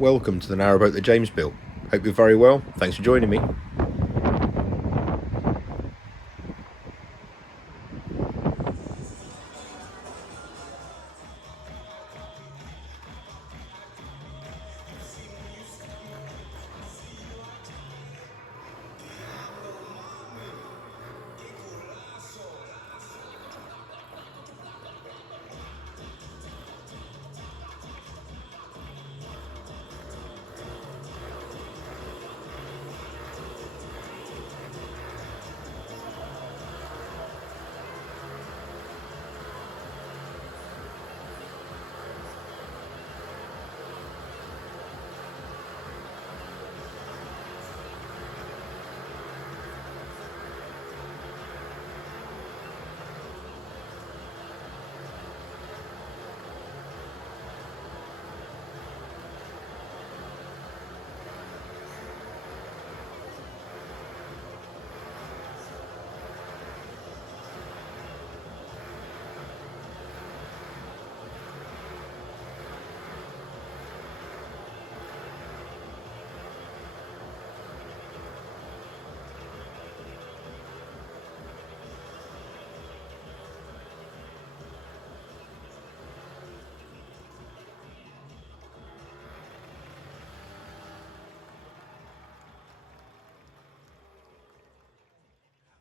Welcome to the narrowboat that James built. Hope you're very well. Thanks for joining me.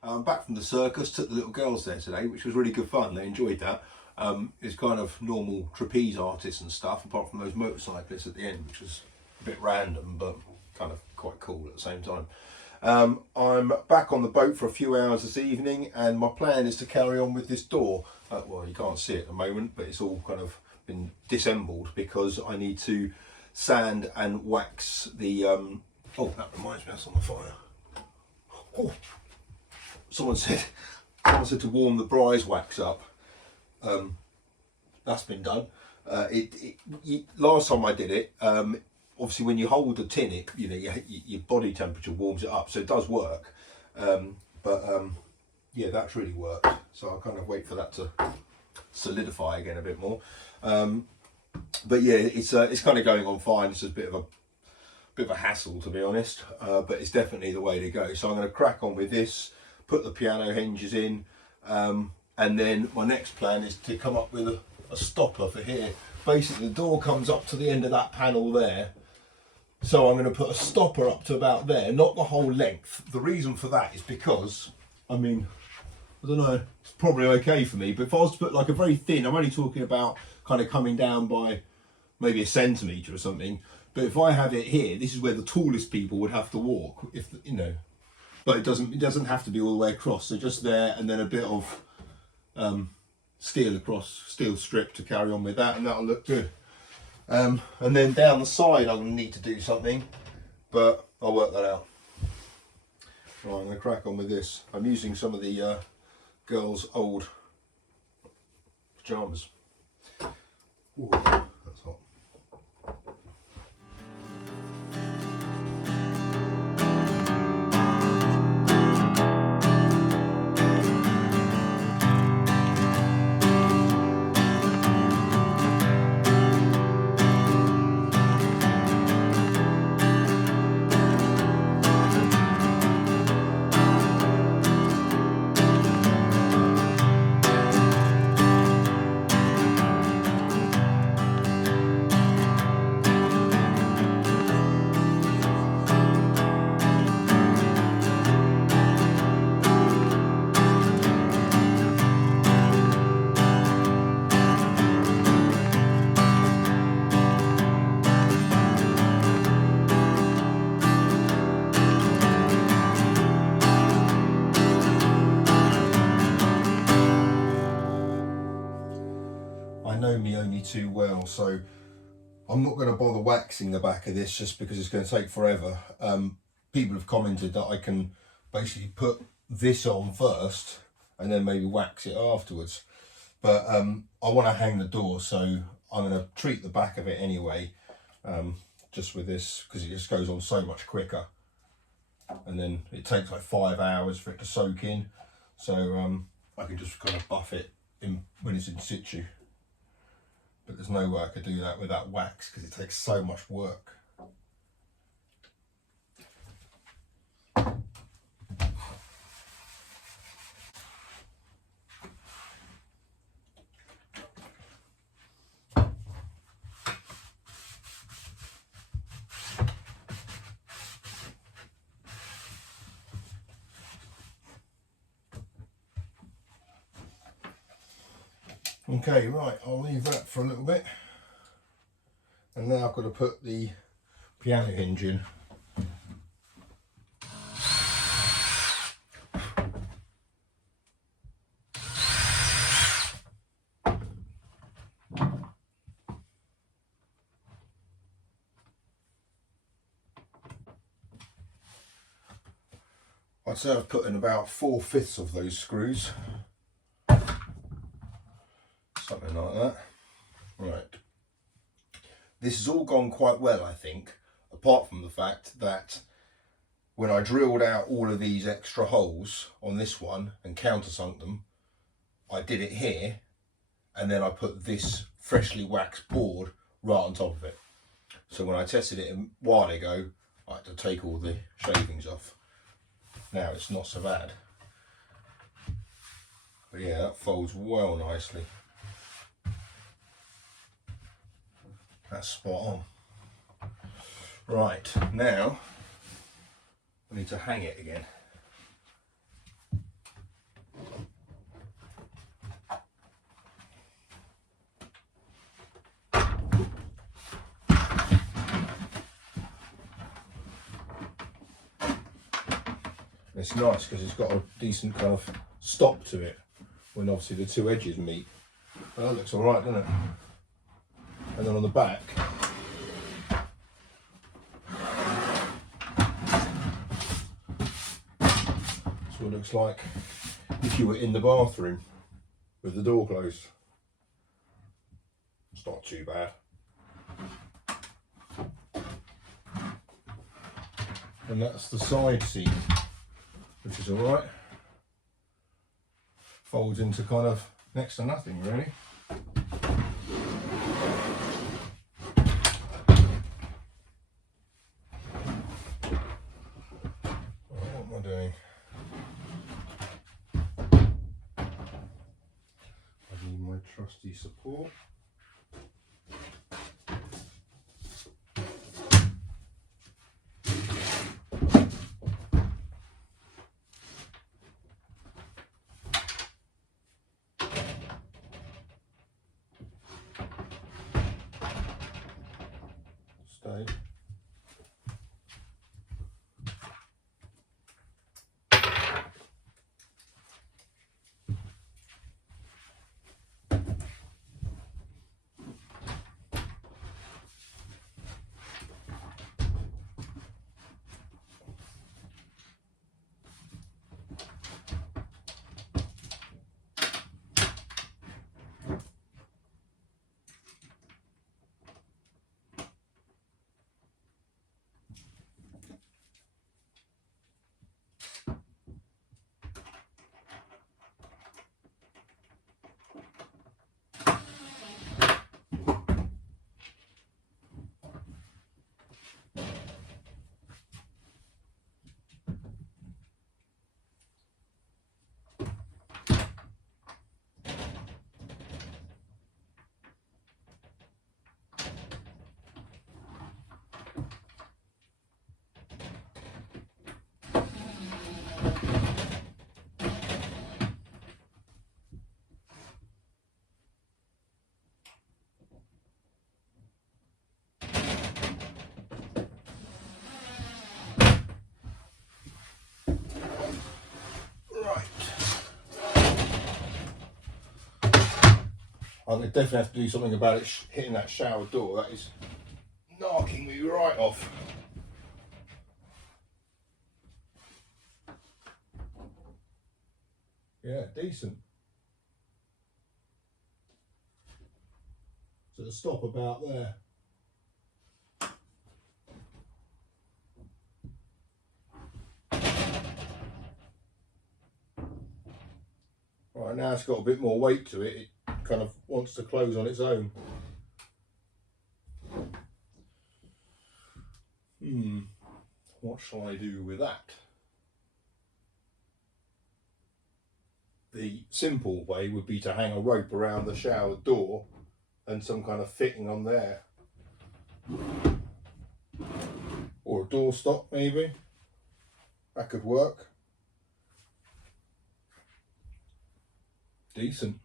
I'm back from the circus, took the little girls there today, which was really good fun. They enjoyed that. It's kind of normal trapeze artists and stuff, apart from those motorcyclists at the end, which was a bit random, but kind of quite cool at the same time. I'm back on the boat for a few hours this evening, and my plan is to carry on with this door. Well, you can't see it at the moment, but it's all kind of been disassembled because I need to sand and wax the... Oh, that reminds me, that's on the fire. Oh. Someone said to warm the brise wax up. That's been done. Last time I did it, obviously when you hold the tin, your body temperature warms it up, so it does work. Yeah, that's really worked. So I'll kind of wait for that to solidify again a bit more. But yeah, it's kind of going on fine. It's just a bit of a hassle, to be honest, but it's definitely the way to go. So I'm going to crack on with this. Put the piano hinges in, and then my next plan is to come up with a stopper for here. Basically the door comes up to the end of that panel there, so I'm going to put a stopper up to about there, not the whole length. The reason for that is because, I mean, I don't know, it's probably okay for me, but if I was to put like a very thin, I'm only talking about kind of coming down by maybe a centimetre or something, but if I have it here, this is where the tallest people would have to walk, if you know. But it doesn't have to be all the way across, so just there, and then a bit of steel strip to carry on with that, and that'll look good. And then down the side I'm going to need to do something, but I'll work that out. Right, I'm going to crack on with this. I'm using some of the girls' old pyjamas. Ooh, that's hot. I know me only too well, so I'm not going to bother waxing the back of this just because it's going to take forever. People have commented that I can basically put this on first and then maybe wax it afterwards, but I want to hang the door, so I'm going to treat the back of it anyway, just with this, because it just goes on so much quicker, and then it takes like 5 hours for it to soak in, so I can just kind of buff it in when it's in situ. But there's no way I could do that with that wax because it takes so much work. Okay, right, I'll leave that for a little bit. And now I've got to put the piano hinge in. I'd say I've put in about 4/5 of those screws. Something like that. Right. This has all gone quite well, I think, apart from the fact that when I drilled out all of these extra holes on this one and countersunk them, I did it here, and then I put this freshly waxed board right on top of it. So when I tested it a while ago, I had to take all the shavings off. Now it's not so bad. But yeah, that folds well nicely. That's spot on. Right, now I need to hang it again. It's nice because it's got a decent kind of stop to it when obviously the two edges meet. Well, that looks alright, doesn't it? And then on the back, that's what it looks like if you were in the bathroom with the door closed. It's not too bad. And that's the side seam, which is alright. Folds into kind of next to nothing really. What am I doing? I need my trusty support. Stay. I'm going to definitely have to do something about it hitting that shower door. That is knocking me right off. Yeah, decent. So the stop about there. Right, now it's got a bit more weight to it. It kind of wants to close on its own. What shall I do with that? The simple way would be to hang a rope around the shower door and some kind of fitting on there. Or a door stop maybe. That could work. Decent.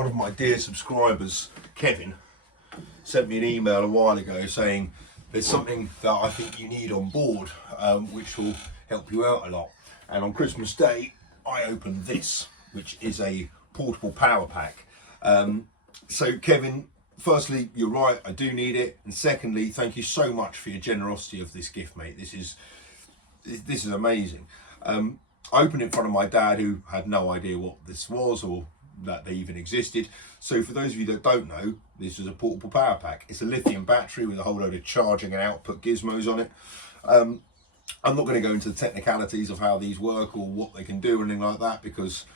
one of my dear subscribers, Kevin, sent me an email a while ago saying there's something that I think you need on board, which will help you out a lot. And on Christmas Day, I opened this, which is a portable power pack. So Kevin, firstly, you're right, I do need it. And secondly, thank you so much for your generosity of this gift, mate. This is amazing. I opened it in front of my dad, who had no idea what this was or that they even existed. So for those of you that don't know, this is a portable power pack. It's a lithium battery with a whole load of charging and output gizmos on it. I'm not going to go into the technicalities of how these work or what they can do or anything like that, because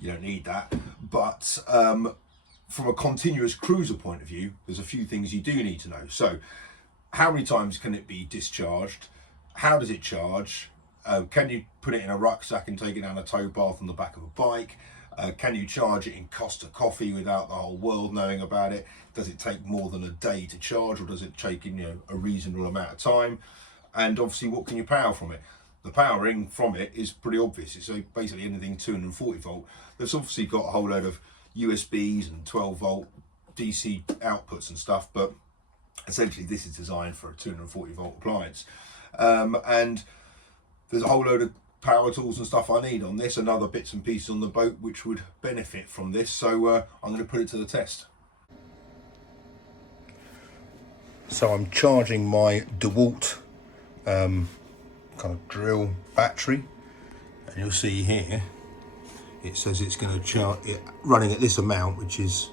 you don't need that. But from a continuous cruiser point of view, there's a few things you do need to know. So how many times can it be discharged? How does it charge? Can you put it in a rucksack and take it down a tow path on the back of a bike? Can you charge it in Costa Coffee without the whole world knowing about it? Does it take more than a day to charge, or does it take a reasonable amount of time? And obviously, what can you power from it? The powering from it is pretty obvious. It's basically anything 240 volt. They've obviously got a whole load of USBs and 12 volt DC outputs and stuff, but essentially this is designed for a 240 volt appliance. And there's a whole load of power tools and stuff I need on this, and other bits and pieces on the boat which would benefit from this. So I'm going to put it to the test. So I'm charging my DeWalt kind of drill battery, and you'll see here it says it's going to charge it running at this amount, which is,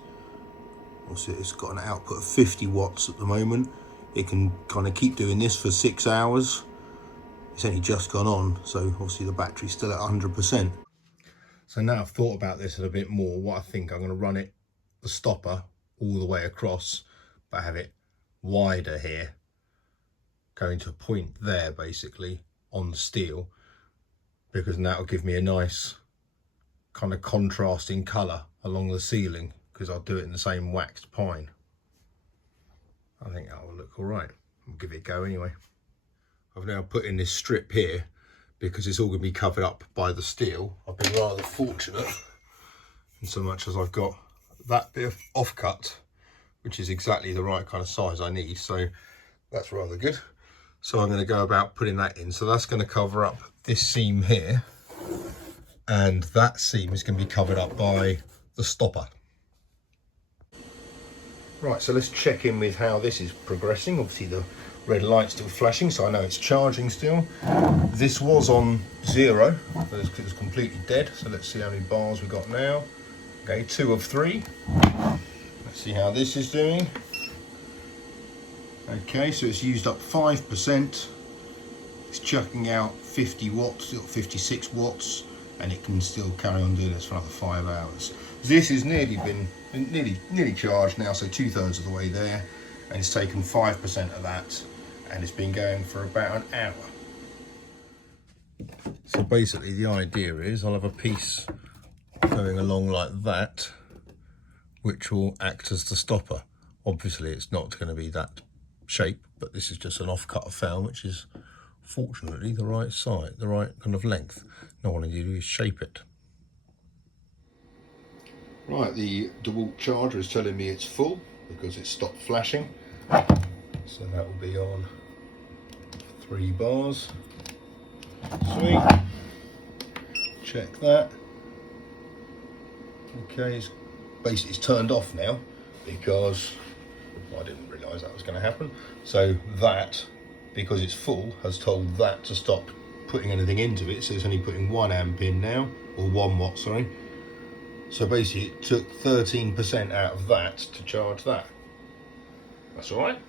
what's it, it's got an output of 50 watts at the moment. It can kind of keep doing this for 6 hours. It's only just gone on, so obviously the battery's still at 100%. So now I've thought about this a bit more, what I think, I'm going to run it, the stopper, all the way across, but have it wider here, going to a point there basically on the steel, because that will give me a nice kind of contrasting colour along the ceiling, because I'll do it in the same waxed pine. I think that will look all right. I'll give it a go anyway. I've now put in this strip here because it's all going to be covered up by the steel. I've been rather fortunate in so much as I've got that bit of offcut, which is exactly the right kind of size I need, so that's rather good. So I'm going to go about putting that in. So that's going to cover up this seam here, and that seam is going to be covered up by the stopper. Right, so let's check in with how this is progressing. Obviously the red light's still flashing, so I know it's charging still. This was on 0, so it was completely dead. So let's see how many bars we got now. Okay, 2 of 3. Let's see how this is doing. Okay, so it's used up 5%. It's chucking out 50 watts, 56 watts, and it can still carry on doing this for another 5 hours. This has nearly charged now, so 2/3 of the way there, and it's taken 5% of that, and it's been going for about an hour. So basically the idea is I'll have a piece going along like that, which will act as the stopper. Obviously it's not going to be that shape, but this is just an offcut I found, which is fortunately the right size, the right kind of length. Now what I need to do is shape it. Right, the DeWalt charger is telling me it's full because it stopped flashing. So that will be on 3 bars. Sweet. Check that. Okay, it's turned off now because I didn't realise that was going to happen. So that, because it's full, has told that to stop putting anything into it. So it's only putting 1 amp in now, or 1 watt, sorry. So basically it took 13% out of that to charge that. That's all right.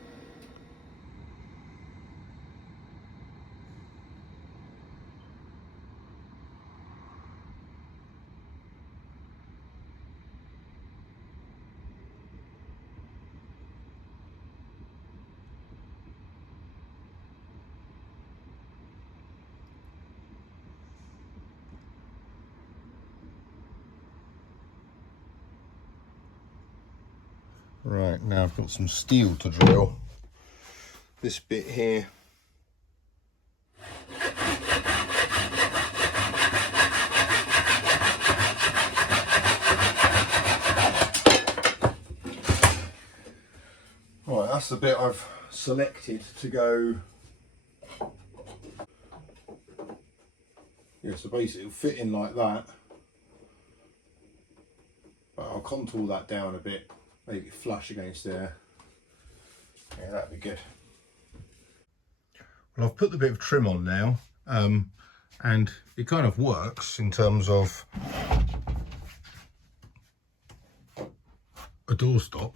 Right, now I've got some steel to drill. This bit here. that's the bit I've selected to go. Yeah, so basically it'll fit in like that. But I'll contour that down a bit, make it flush against there. Yeah, that'd be good. Well, I've put the bit of trim on now, and it kind of works in terms of a doorstop.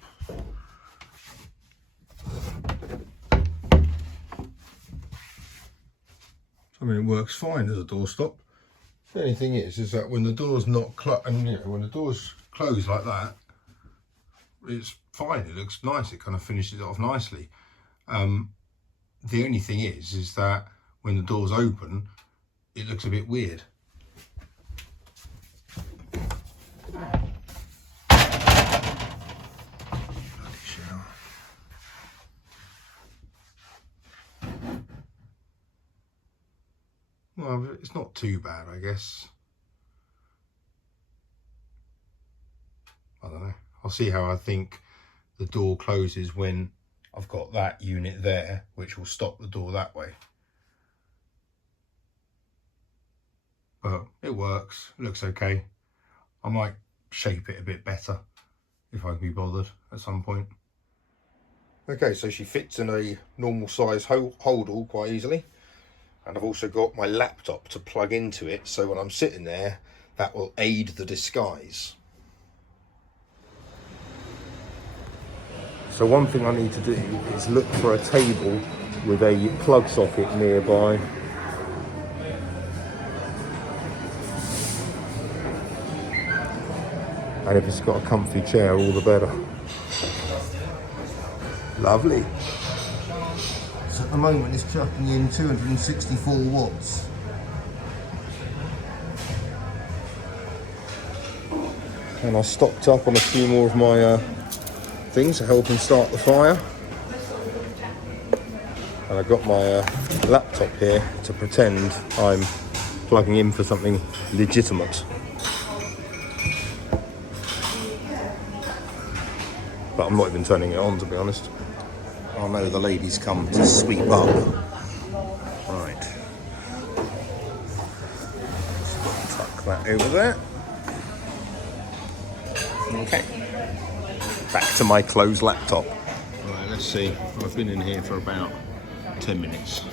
I mean, it works fine as a doorstop. The only thing is that when the door's not when the door's closed like that, it's fine. It looks nice. It kind of finishes it off nicely. The only thing is that when the door's open, it looks a bit weird. Well, it's not too bad, I guess. I don't know. I'll see how I think the door closes when I've got that unit there, which will stop the door that way. But it works. It looks okay. I might shape it a bit better if I can be bothered at some point. Okay, so she fits in a normal size holdall quite easily. And I've also got my laptop to plug into it, so when I'm sitting there, that will aid the disguise. So one thing I need to do is look for a table with a plug socket nearby. And if it's got a comfy chair, all the better. Lovely. So at the moment it's chucking in 264 watts. And I stocked up on a few more of my things to help him start the fire. And I've got my laptop here to pretend I'm plugging in for something legitimate. But I'm not even turning it on, to be honest. I know the ladies come to sweep up. Right. Just tuck that over there. Okay. Back to my closed laptop. Right, let's see. I've been in here for about 10 minutes.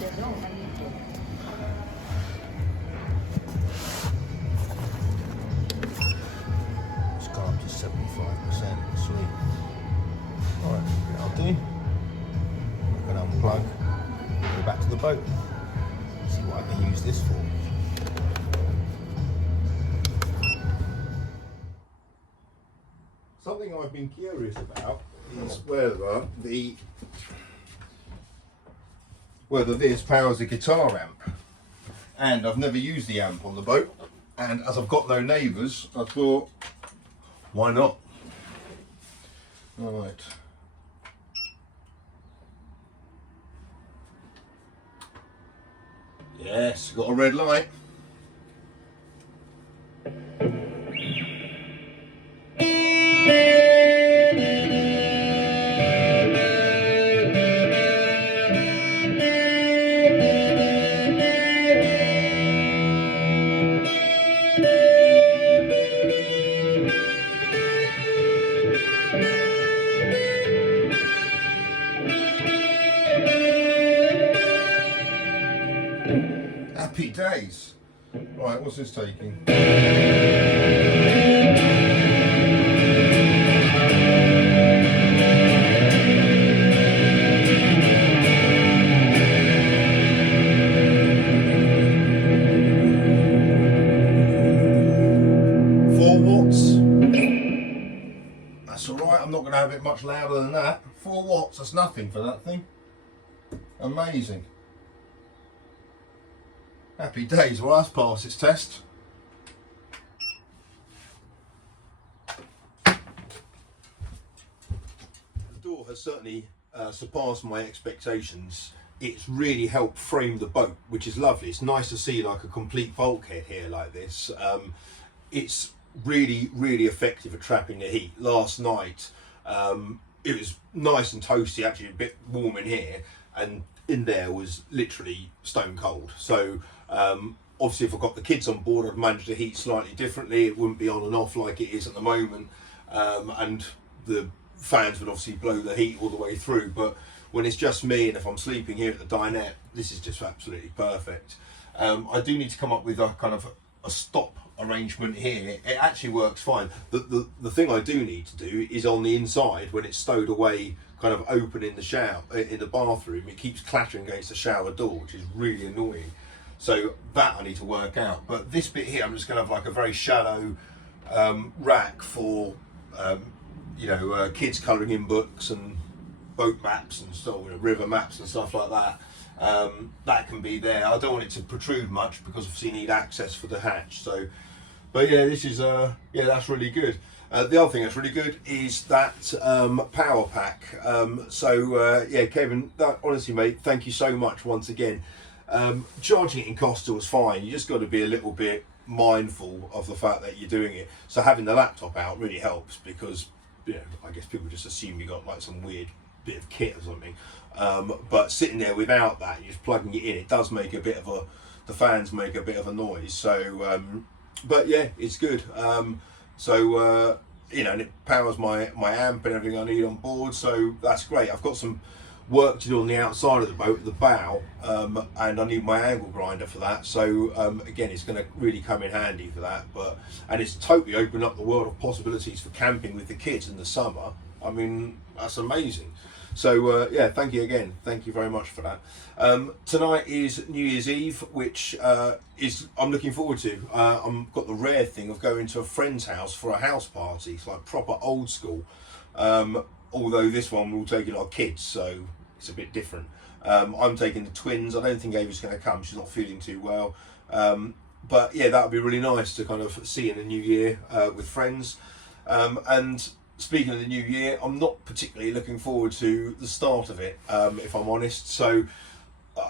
It's gone up to 75%. Sweet. Alright, I'll do. I'm going to unplug, go back to the boat, see what I can use this for. Something I've been curious about is whether this powers a guitar amp. And I've never used the amp on the boat, and as I've got no neighbours, I thought, why not? Alright. Yes, got a red light. Happy days. Right, what's this taking? 4 watts. That's alright, I'm not going to have it much louder than that. 4 watts, that's nothing for that thing. Amazing. Happy days. Well, that's passed its test. The door has certainly surpassed my expectations. It's really helped frame the boat, which is lovely. It's nice to see like a complete bulkhead here like this. It's really effective at trapping the heat. Last night it was nice and toasty, actually a bit warm in here, and in there was literally stone cold. So obviously if I got the kids on board, I'd manage the heat slightly differently. It wouldn't be on and off like it is at the moment, and the fans would obviously blow the heat all the way through. But when it's just me, and if I'm sleeping here at the dinette, this is just absolutely perfect. I do need to come up with a kind of a stop arrangement here. It actually works fine. The thing I do need to do is on the inside, when it's stowed away kind of open in the shower, in the bathroom, it keeps clattering against the shower door, which is really annoying. So that I need to work out. But this bit here, I'm just going to have like a very shallow rack for you know, kids colouring in books and boat maps and stuff, you know, river maps and stuff like that. That can be there. I don't want it to protrude much because obviously you need access for the hatch. So, but yeah, this is yeah, that's really good. The other thing that's really good is that power pack. Yeah, Kevin, that, honestly, mate, thank you so much once again. Charging it in Costa was fine. You just got to be a little bit mindful of the fact that you're doing it. So having the laptop out really helps, because, you know, I guess people just assume you got like some weird bit of kit or something. But sitting there without that, you're just plugging it in, it does make a bit of a, the fans make a bit of a noise. So but yeah, it's good. You know, and it powers my amp and everything I need on board, so that's great. I've got some work to do on the outside of the boat, the bow, and I need my angle grinder for that. So again, it's going to really come in handy for that. And it's totally opened up the world of possibilities for camping with the kids in the summer. I mean, that's amazing. So yeah, thank you again. Thank you very much for that. Tonight is New Year's Eve, which I'm looking forward to. I've got the rare thing of going to a friend's house for a house party. It's like proper old school. Although this one we're all taking our kids, so it's a bit different. I'm taking the twins. I don't think Ava's going to come. She's not feeling too well. But yeah, that would be really nice to kind of see in the new year with friends. And speaking of the new year, I'm not particularly looking forward to the start of it, if I'm honest. So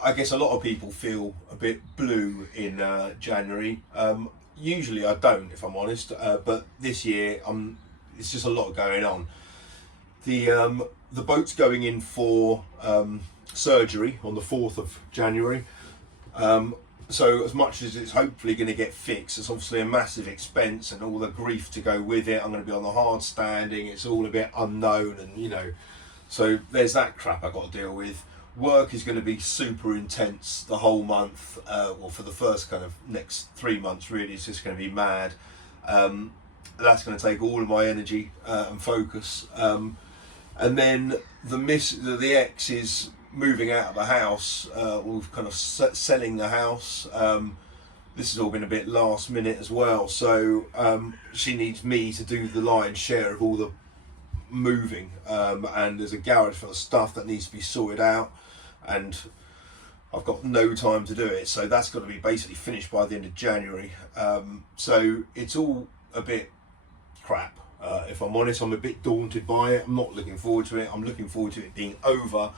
I guess a lot of people feel a bit blue in January. Usually I don't, if I'm honest, but this year it's just a lot going on. The boat's going in for surgery on the 4th of January. So as much as it's hopefully going to get fixed, it's obviously a massive expense and all the grief to go with it. I'm going to be on the hard standing. It's all a bit unknown, and you know, so there's that crap I've got to deal with. Work is going to be super intense the whole month. Well, for the first kind of next 3 months, really, it's just going to be mad. That's going to take all of my energy and focus. And then the ex is moving out of the house. We've kind of selling the house. This has all been a bit last minute as well, so she needs me to do the lion's share of all the moving, and there's a garage full of stuff that needs to be sorted out, and I've got no time to do it, so that's got to be basically finished by the end of January. So it's all a bit crap. If I'm honest, I'm a bit daunted by it. I'm not looking forward to it. I'm looking forward to it being over.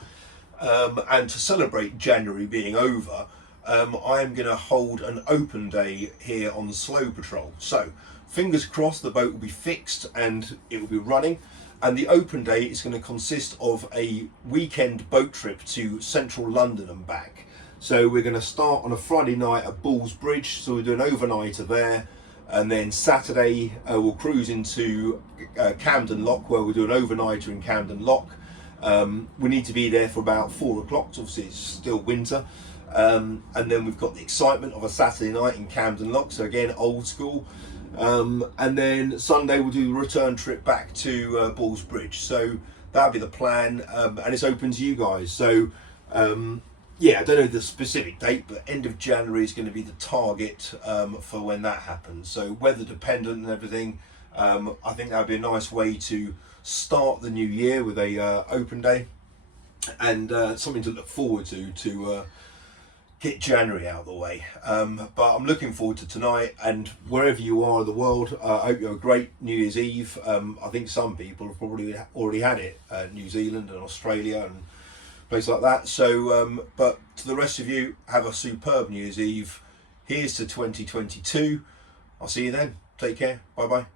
And to celebrate January being over, I am going to hold an open day here on Slow Patrol. So fingers crossed the boat will be fixed and it will be running. And the open day is going to consist of a weekend boat trip to central London and back. So we're going to start on a Friday night at Bulls Bridge. So we'll do an overnighter there. And then Saturday we'll cruise into Camden Lock, where we'll do an overnighter in Camden Lock. We need to be there for about 4 o'clock, obviously it's still winter. And then we've got the excitement of a Saturday night in Camden Lock, so again, old school. And then Sunday we'll do the return trip back to Bulls Bridge. So that'll be the plan, and it's open to you guys. So yeah, I don't know the specific date, but end of January is going to be the target for when that happens. So weather dependent and everything. I think that would be a nice way to start the new year with a open day, and something to look forward to get January out of the way. But I'm looking forward to tonight, and wherever you are in the world, I hope you have a great New Year's Eve. I think some people have probably already had it, New Zealand and Australia and places like that. So but to the rest of you, have a superb New Year's Eve. Here's to 2022. I'll see you then. Take care. Bye bye.